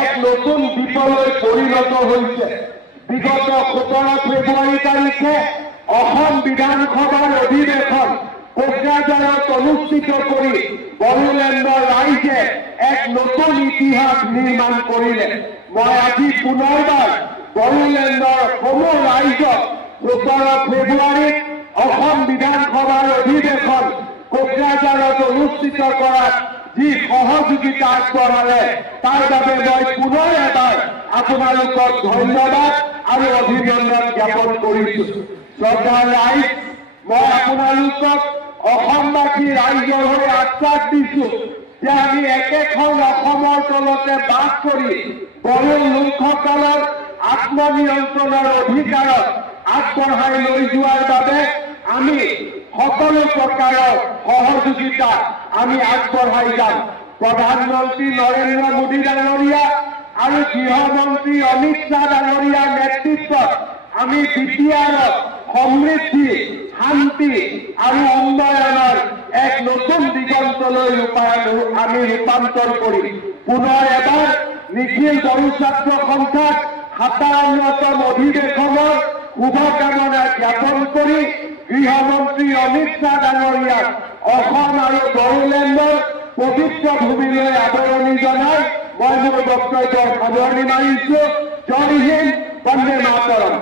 এক নতুন বিপলয় পৰিণত হয়েছে। বিগত 17 ফেব্ৰুয়াৰি তাৰিখে অসম বিধানসভাৰ অধিবেশন কোকৰাঝাৰত অনুষ্ঠিত কৰি বড়োলেণ্ডৰ ৰাইজে এক নতুন ইতিহাস নিৰ্মাণ কৰিলে। মই আজি পুনৰবাৰ বড়োলেণ্ডৰ সমূহ ৰাইজক 17 ফেব্ৰুৱাৰীত অসম বিধানসভাৰ অধিবেশন কোকৰাঝাৰত অনুষ্ঠিত কৰাত যি সহযোগিতা আগবঢ়ালে তাৰ বাবে মই পুনৰ এবাৰ আপোনালোকক ধন্যবাদ আৰু অভিনন্দন জ্ঞাপন কৰিছো। শ্ৰদ্ধাৰ ৰাইজ, মই আপোনালোকক অসমবাসী ৰাইজৰ হৈ আশ্বাস দিছো যে আমি একেখন অসমৰ তলতে বাস কৰি বড়ো লোকসকলৰ আত্মনিয়ন্ত্ৰণৰ অধিকাৰত আগবঢ়াই লৈ যোৱাৰ বাবে আমি সকলো প্ৰকাৰৰ সহযোগিতা আমি আগবঢ়াই যাম। প্ৰধানমন্ত্ৰী নৰেন্দ্ৰ মোদী ডাঙৰীয়া আৰু গৃহমন্ত্ৰী অমিত শ্বাহ ডাঙৰীয়াৰ নেতৃত্বত আমি বিটিআৰত সমৃদ্ধি, শান্তি আৰু উন্নয়নৰ এক নতুন দিগন্তলৈ আমি ৰূপান্তৰ কৰি পুনৰ এবাৰ নিখিল বড়ো ছাত্ৰ সন্থাক 57তম অধিৱেশনৰ শুভকামনা জ্ঞাপন কৰি গৃহমন্ত্ৰী অমিত শ্বাহ ডাঙৰীয়াক অসম আৰু বড়োলেণ্ডৰ পবিত্ৰ ভূমিলৈ আদৰণি জনাই মই মোৰ বক্তব্য সামৰণি মাৰিছো। জয় হিন্দ, বন্দে মাতৰম।